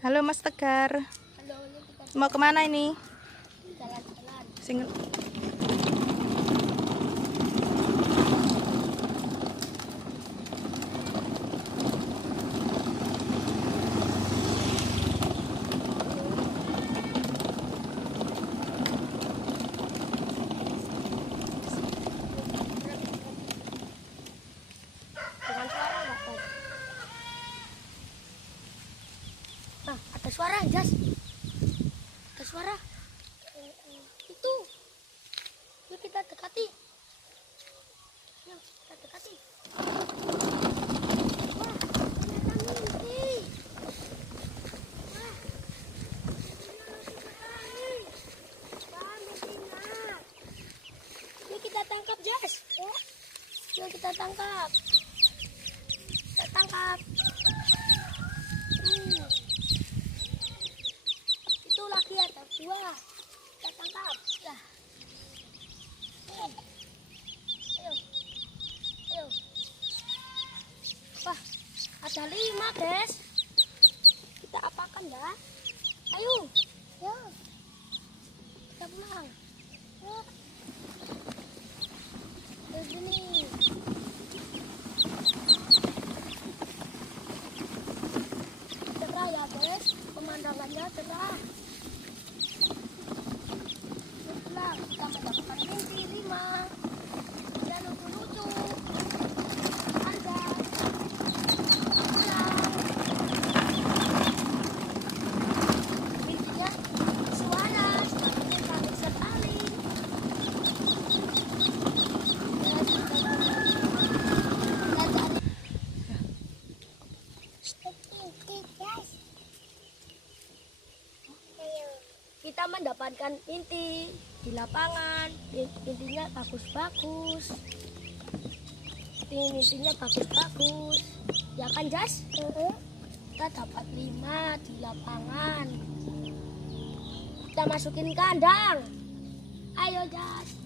Halo Mas Tegar, Halo, ini kita mau kemana ini? jalan-jalan. Sing Dengan suara nggak tadi? Nah, ada suara, Jas. Ada suara. Itu. Yuk kita dekati. Yuk kita dekati. Wah, ternyata mimpi. Wah, wah, mimpinya. Yuk kita tangkap, Jas. Yuk kita tangkap. Kita tangkap. Itu lagi ada buah. Kita tangkap. Dah. Ayo. Ayo. Wah, ada 5, guys. Kita apakan, dah? Ayo. Ya. Kita pulang. Ya. Begini. Cerah ya, guys. Pemandangannya cerah. Pulang, kita mendapatkan mimpi 5. Dan lucu-lucu. Ada. Pulang. Mimpinya suara. Semakin cantik sekali. Kita mendapatkan inti di lapangan. Intinya bagus-bagus. Intinya bagus-bagus. Ya kan, Jas? Kita dapat 5 di lapangan. Kita masukin kandang. Ayo, Jas.